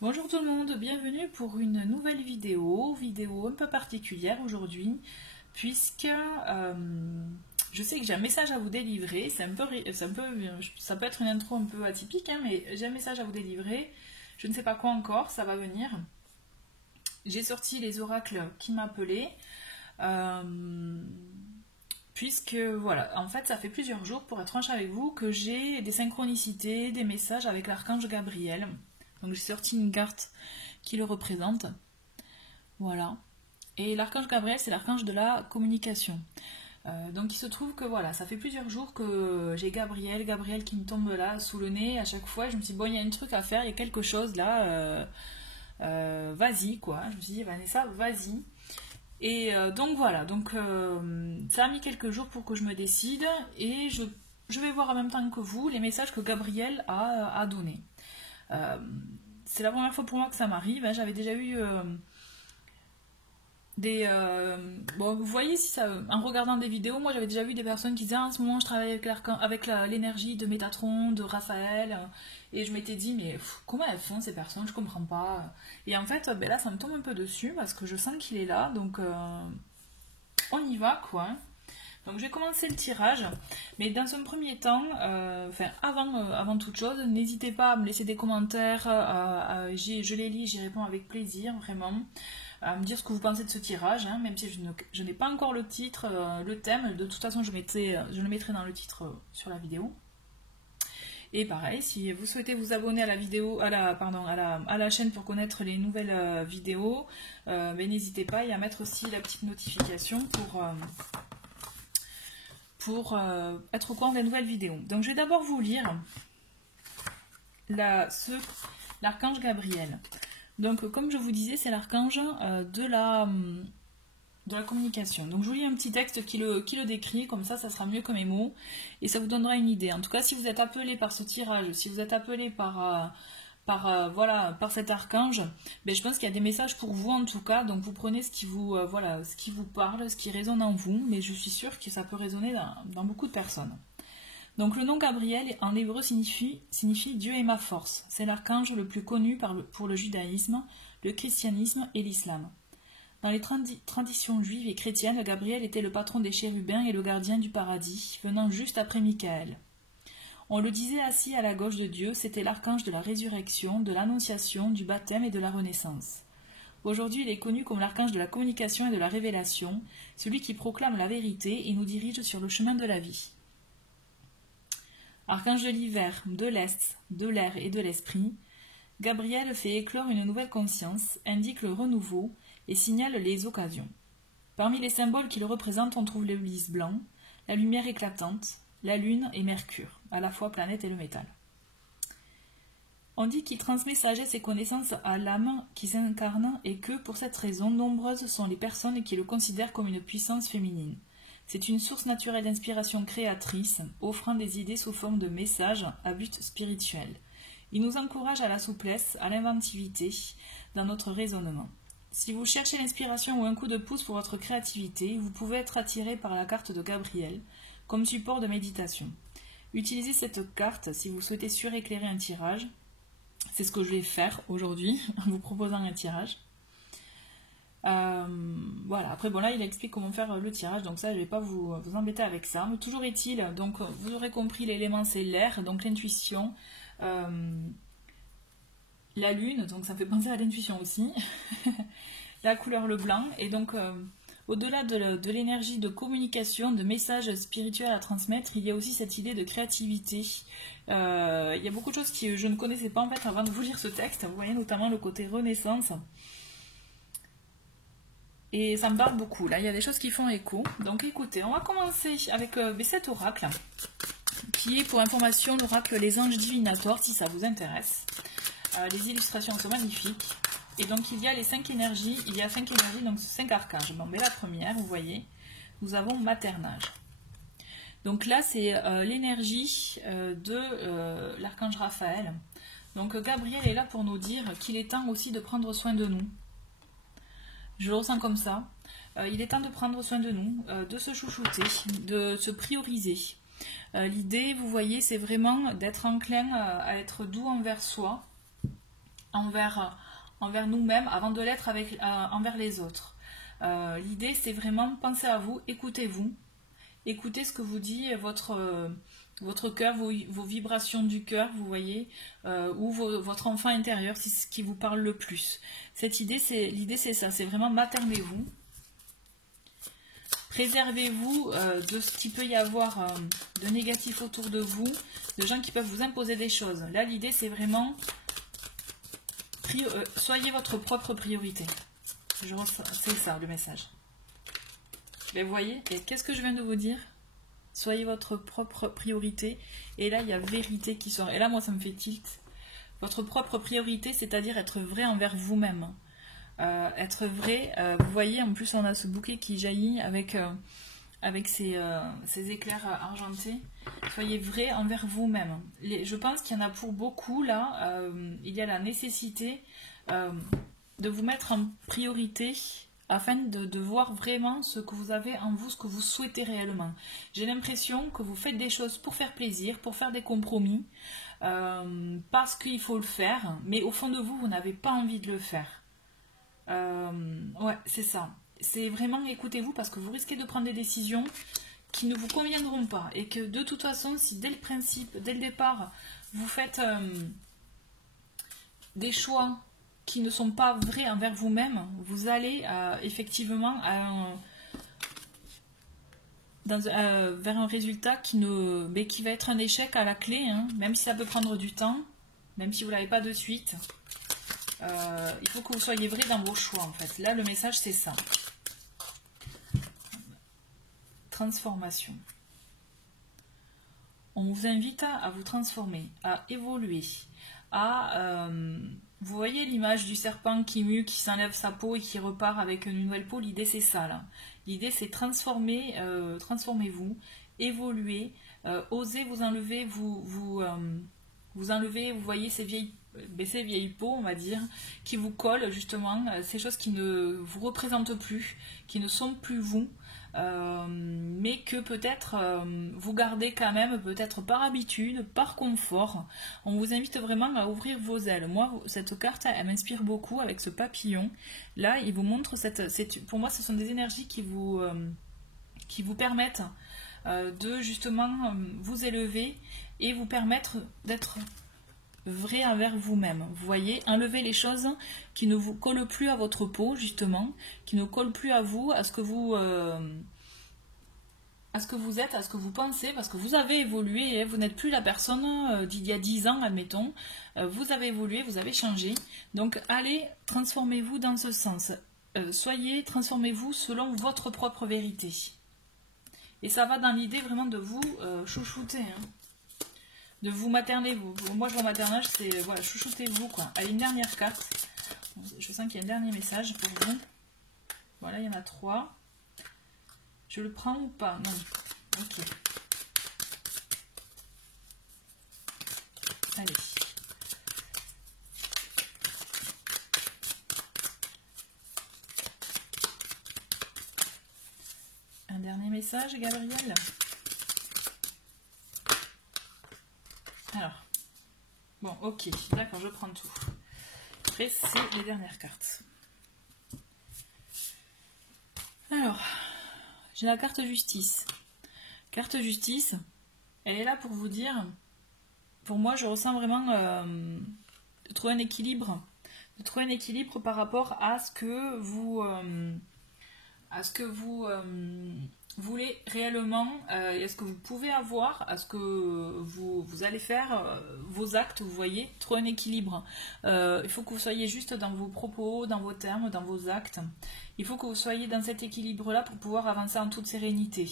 Bonjour tout le monde, bienvenue pour une nouvelle vidéo un peu particulière aujourd'hui, puisque je sais que j'ai un message à vous délivrer. Ça peut être une intro un peu atypique, hein, mais j'ai un message à vous délivrer. Je ne sais pas quoi encore, ça va venir. J'ai sorti les oracles qui m'appelaient, puisque voilà, en fait, ça fait plusieurs jours, pour être franche avec vous, que j'ai des synchronicités, des messages avec l'archange Gabriel. Donc j'ai sorti une carte qui le représente. Voilà. Et l'archange Gabriel, c'est l'archange de la communication. Donc il se trouve que voilà, ça fait plusieurs jours que j'ai Gabriel qui me tombe là sous le nez à chaque fois. Je me suis dit, bon, il y a un truc à faire, il y a quelque chose là, vas-y quoi. Je me suis dit, Vanessa, vas-y. Et donc voilà, ça a mis quelques jours pour que je me décide et je vais voir en même temps que vous les messages que Gabriel a donnés. Euh, c'est la première fois pour moi que ça m'arrive, hein. J'avais déjà eu bon, vous voyez, si ça, en regardant des vidéos, moi j'avais déjà vu des personnes qui disaient ah, en ce moment je travaille avec l'énergie de Métatron, de Raphaël, et je m'étais dit mais comment elles font ces personnes, je comprends pas. Et en fait, ben là ça me tombe un peu dessus parce que je sens qu'il est là, donc on y va quoi. Donc je vais commencer le tirage, mais dans un premier temps, avant toute chose, n'hésitez pas à me laisser des commentaires, je les lis, j'y réponds avec plaisir, vraiment, à me dire ce que vous pensez de ce tirage, hein, même si je n'ai pas encore le titre, le thème, de toute façon je le mettrai dans le titre sur la vidéo. Et pareil, si vous souhaitez vous abonner à la vidéo, à la chaîne pour connaître les nouvelles vidéos, n'hésitez pas et à mettre aussi la petite notification pour être au courant des nouvelles vidéos. Donc je vais d'abord vous lire l'archange Gabriel. Donc comme je vous disais, c'est l'archange de la communication. Donc je vous lis un petit texte qui le décrit, comme ça sera mieux que mes mots, et ça vous donnera une idée. En tout cas, si vous êtes appelé par ce tirage, si vous êtes appelé par cet archange, ben, je pense qu'il y a des messages pour vous en tout cas, donc vous prenez ce qui vous parle, ce qui résonne en vous, mais je suis sûre que ça peut résonner dans beaucoup de personnes. Donc le nom Gabriel en hébreu signifie Dieu est ma force. C'est l'archange le plus connu pour le judaïsme, le christianisme et l'islam. Dans les traditions juives et chrétiennes, Gabriel était le patron des chérubins et le gardien du paradis, venant juste après Michaël. On le disait assis à la gauche de Dieu, c'était l'archange de la résurrection, de l'annonciation, du baptême et de la renaissance. Aujourd'hui, il est connu comme l'archange de la communication et de la révélation, celui qui proclame la vérité et nous dirige sur le chemin de la vie. Archange de l'hiver, de l'est, de l'air et de l'esprit, Gabriel fait éclore une nouvelle conscience, indique le renouveau et signale les occasions. Parmi les symboles qui le représentent, on trouve le lys blanc, la lumière éclatante, la lune et Mercure, à la fois planète et le métal. On dit qu'il transmet sagesse et connaissances à l'âme qui s'incarne et que, pour cette raison, nombreuses sont les personnes qui le considèrent comme une puissance féminine. C'est une source naturelle d'inspiration créatrice, offrant des idées sous forme de messages à but spirituel. Il nous encourage à la souplesse, à l'inventivité dans notre raisonnement. Si vous cherchez l'inspiration ou un coup de pouce pour votre créativité, vous pouvez être attiré par la carte de Gabriel comme support de méditation. Utilisez cette carte si vous souhaitez suréclairer un tirage. C'est ce que je vais faire aujourd'hui en vous proposant un tirage. Voilà, après bon là il explique comment faire le tirage, donc ça je vais pas vous embêter avec ça, mais toujours est-il, donc vous aurez compris, l'élément c'est l'air, donc l'intuition, la lune, donc ça fait penser à l'intuition aussi, la couleur le blanc, et donc au-delà de l'énergie de communication, de messages spirituels à transmettre, il y a aussi cette idée de créativité. Il y a beaucoup de choses que je ne connaissais pas en fait avant de vous lire ce texte, vous voyez notamment le côté renaissance. Et ça me parle beaucoup. Là, il y a des choses qui font écho. Donc écoutez, on va commencer avec cet oracle, qui est pour information l'oracle Les Anges Divinatoires, si ça vous intéresse. Les illustrations sont magnifiques. Et donc il y a les 5 énergies, donc 5 arcages. Bon, mais la première, vous voyez, nous avons maternage. Donc là, c'est l'énergie de l'archange Raphaël. Donc Gabriel est là pour nous dire qu'il est temps aussi de prendre soin de nous. Je le ressens comme ça. Il est temps de prendre soin de nous, de se chouchouter, de se prioriser. L'idée, vous voyez, c'est vraiment d'être enclin à être doux envers soi, envers nous-mêmes avant de l'être envers les autres. L'idée, c'est vraiment penser à vous, écoutez-vous, écoutez ce que vous dit votre cœur, vos vibrations du cœur, vous voyez, ou votre enfant intérieur, c'est ce qui vous parle le plus. L'idée, c'est ça, c'est vraiment maternez-vous. Préservez-vous de ce qu'il peut y avoir de négatif autour de vous, de gens qui peuvent vous imposer des choses. Là, l'idée, c'est vraiment soyez votre propre priorité. C'est ça, le message. Mais vous voyez, qu'est-ce que je viens de vous dire? Soyez votre propre priorité. Et là, il y a vérité qui sort. Et là, moi, ça me fait tilt. Votre propre priorité, c'est-à-dire être vrai envers vous-même. Être vrai, vous voyez, en plus, on a ce bouquet qui jaillit avec ces éclairs argentés. Soyez vrai envers vous-même. Je pense qu'il y en a pour beaucoup, là. Il y a la nécessité de vous mettre en priorité afin de voir vraiment ce que vous avez en vous, ce que vous souhaitez réellement. J'ai l'impression que vous faites des choses pour faire plaisir, pour faire des compromis, parce qu'il faut le faire, mais au fond de vous, vous n'avez pas envie de le faire. Ouais, c'est ça. C'est vraiment écoutez-vous parce que vous risquez de prendre des décisions qui ne vous conviendront pas. Et que de toute façon, si dès le principe, dès le départ, vous faites des choix qui ne sont pas vrais envers vous-même, vous allez effectivement vers un résultat qui va être un échec à la clé, hein, même si ça peut prendre du temps, même si vous ne l'avez pas de suite. Il faut que vous soyez vrai dans vos choix, en fait. Là, le message, c'est ça. Transformation. On vous invite à vous transformer, à évoluer, vous voyez l'image du serpent qui mue, qui s'enlève sa peau et qui repart avec une nouvelle peau. L'idée, c'est ça, là. L'idée, c'est transformez-vous, évoluez, osez vous enlever, vous enlevez, vous voyez ces vieilles peaux, on va dire, qui vous collent, justement, ces choses qui ne vous représentent plus, qui ne sont plus vous, mais que peut-être vous gardez quand même, peut-être par habitude, par confort. On vous invite vraiment à ouvrir vos ailes. Moi, cette carte, elle m'inspire beaucoup avec ce papillon. Là, il vous montre pour moi, ce sont des énergies qui vous permettent de justement vous élever et vous permettre d'être vrai envers vous-même. Vous voyez, enlevez les choses qui ne vous collent plus à votre peau, justement, qui ne collent plus à vous, à ce que vous êtes, à ce que vous pensez, parce que vous avez évolué, vous n'êtes plus la personne d'il y a 10 ans, admettons. Vous avez évolué, vous avez changé. Donc, allez, transformez-vous dans ce sens. Transformez-vous selon votre propre vérité. Et ça va dans l'idée vraiment de vous chouchouter, hein. De vous materner, moi je vois maternage, c'est voilà, chouchoutez-vous quoi. Allez, une dernière carte. Je sens qu'il y a un dernier message pour vous. Voilà, il y en a 3. Je le prends ou pas? Non. Ok. Allez. Un dernier message, Gabriel. Alors, bon, ok, d'accord, je prends tout. Après, c'est les dernières cartes. Alors, j'ai la carte justice. Carte justice, elle est là pour vous dire, pour moi, je ressens vraiment de trouver un équilibre. De trouver un équilibre par rapport à ce que vous voulez réellement, et à ce que vous pouvez avoir, à ce que vous allez faire, vos actes, vous voyez, trouver un équilibre. Il faut que vous soyez juste dans vos propos, dans vos termes, dans vos actes. Il faut que vous soyez dans cet équilibre-là pour pouvoir avancer en toute sérénité.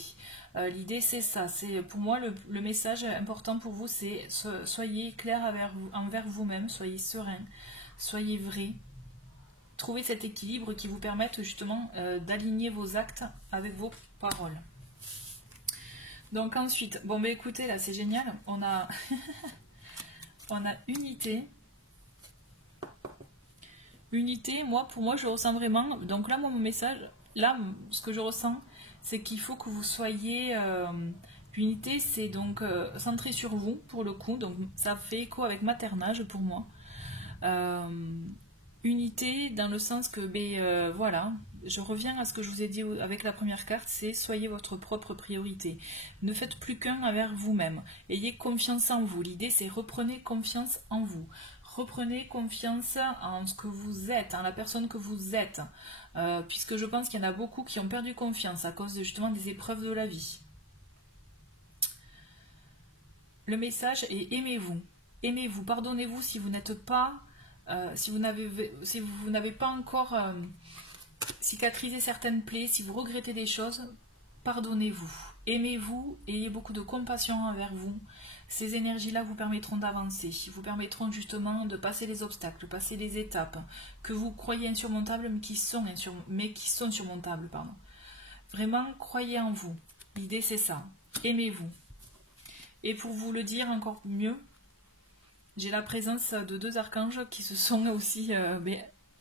L'idée, c'est ça. C'est pour moi, le message important pour vous, c'est soyez clair envers vous-même, soyez serein, soyez vrai. Trouvez cet équilibre qui vous permette justement d'aligner vos actes avec vos paroles. Donc ensuite, bon bah écoutez, là c'est génial, on a unité. Unité, pour moi je ressens vraiment, donc là mon message, là ce que je ressens, c'est qu'il faut que vous soyez, unité c'est donc centré sur vous pour le coup, donc ça fait écho avec maternage pour moi. Unité dans le sens que, ben, voilà, je reviens à ce que je vous ai dit avec la première carte, c'est soyez votre propre priorité. Ne faites plus qu'un envers vous-même. Ayez confiance en vous. L'idée, c'est reprenez confiance en vous. Reprenez confiance en ce que vous êtes, en la personne que vous êtes. Puisque je pense qu'il y en a beaucoup qui ont perdu confiance à cause justement des épreuves de la vie. Le message est aimez-vous. Aimez-vous, pardonnez-vous si vous n'êtes pas... si vous n'avez pas encore cicatrisé certaines plaies, si vous regrettez des choses, pardonnez-vous, aimez-vous, ayez beaucoup de compassion envers vous. Ces énergies-là vous permettront d'avancer, vous permettront justement de passer les obstacles, passer les étapes que vous croyez insurmontables, mais qui sont surmontables. Pardon. Vraiment, croyez en vous. L'idée, c'est ça. Aimez-vous. Et pour vous le dire encore mieux, j'ai la présence de deux archanges qui se sont aussi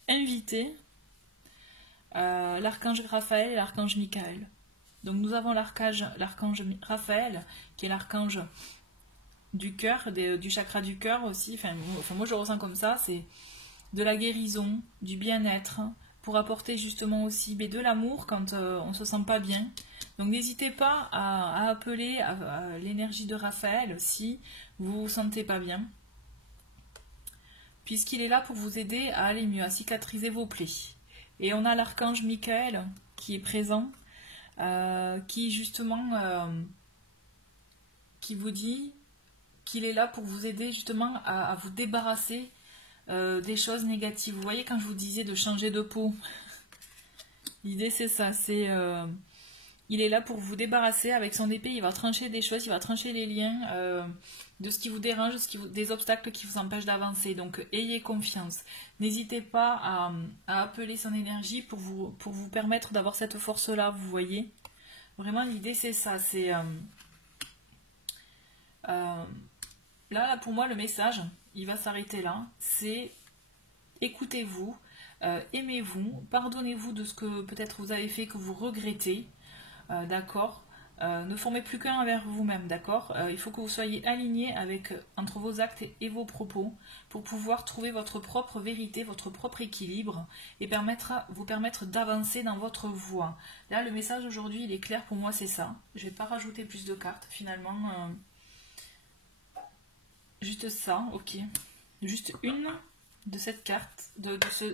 invités, l'archange Raphaël et l'archange Michael. Donc nous avons l'archange Raphaël, qui est l'archange du cœur, du chakra du cœur aussi, enfin moi je le ressens comme ça, c'est de la guérison, du bien-être, pour apporter justement aussi de l'amour quand on ne se sent pas bien. Donc n'hésitez pas à appeler à l'énergie de Raphaël si vous vous sentez pas bien, puisqu'il est là pour vous aider à aller mieux, à cicatriser vos plaies. Et on a l'archange Michael qui est présent, qui justement qui vous dit qu'il est là pour vous aider justement à vous débarrasser des choses négatives. Vous voyez, quand je vous disais de changer de peau, l'idée c'est ça, c'est il est là pour vous débarrasser avec son épée, il va trancher des choses, il va trancher les liens de ce qui vous dérange, des obstacles qui vous empêchent d'avancer. Donc ayez confiance. N'hésitez pas à appeler son énergie pour vous permettre d'avoir cette force-là, vous voyez. Vraiment l'idée c'est ça, c'est... là pour moi le message, il va s'arrêter là, c'est écoutez-vous, aimez-vous, pardonnez-vous de ce que peut-être vous avez fait que vous regrettez. D'accord, ne formez plus qu'un envers vous-même, d'accord, il faut que vous soyez aligné entre vos actes et vos propos pour pouvoir trouver votre propre vérité, votre propre équilibre et vous permettre d'avancer dans votre voie. Là, le message aujourd'hui, il est clair pour moi, c'est ça. Je ne vais pas rajouter plus de cartes, finalement. Juste ça, ok. Juste une de cette carte,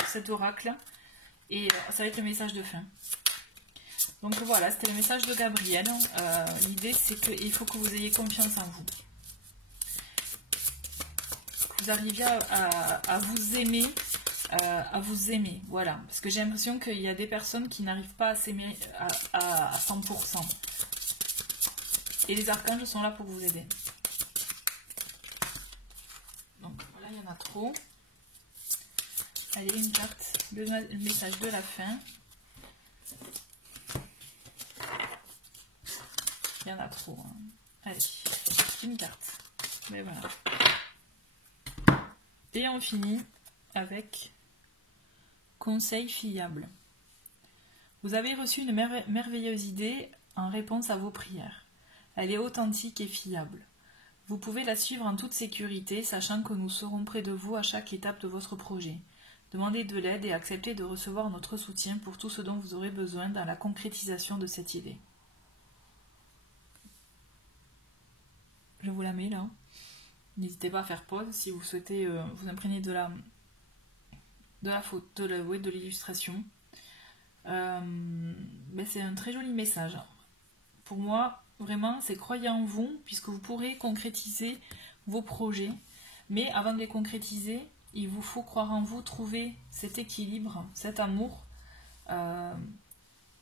cet oracle, et ça va être le message de fin. Donc voilà, c'était le message de Gabriel. L'idée, c'est qu'il faut que vous ayez confiance en vous. Que vous arriviez à vous aimer, voilà. Parce que j'ai l'impression qu'il y a des personnes qui n'arrivent pas à s'aimer à 100%. Et les archanges sont là pour vous aider. Donc voilà, il y en a trop. Allez, une carte, le message de la fin. Il y en a trop. Hein. Allez, une carte. Mais voilà. Et on finit avec conseil fiable. Vous avez reçu une merveilleuse idée en réponse à vos prières. Elle est authentique et fiable. Vous pouvez la suivre en toute sécurité, sachant que nous serons près de vous à chaque étape de votre projet. Demandez de l'aide et acceptez de recevoir notre soutien pour tout ce dont vous aurez besoin dans la concrétisation de cette idée. Je vous la mets là. N'hésitez pas à faire pause si vous souhaitez vous imprégner de l'illustration. C'est un très joli message. Pour moi, vraiment, c'est croyez en vous, puisque vous pourrez concrétiser vos projets. Mais avant de les concrétiser, il vous faut croire en vous, trouver cet équilibre, cet amour,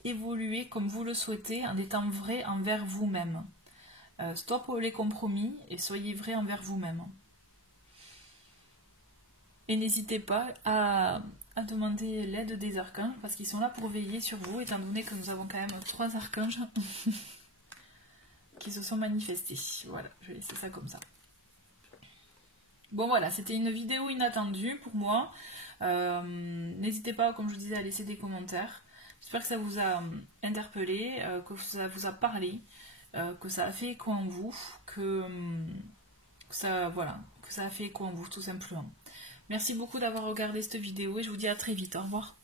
évoluer comme vous le souhaitez en étant vrai envers vous-même. Stop les compromis et soyez vrai envers vous-même. Et n'hésitez pas à demander l'aide des archanges parce qu'ils sont là pour veiller sur vous, étant donné que nous avons quand même 3 archanges qui se sont manifestés. Voilà, je vais laisser ça comme ça. Bon voilà, c'était une vidéo inattendue pour moi. N'hésitez pas, comme je vous disais, à laisser des commentaires. J'espère que ça vous a interpellé, que ça vous a parlé. Que ça a fait écho en vous, que ça a fait écho en vous tout simplement. Merci beaucoup d'avoir regardé cette vidéo et je vous dis à très vite. Au revoir.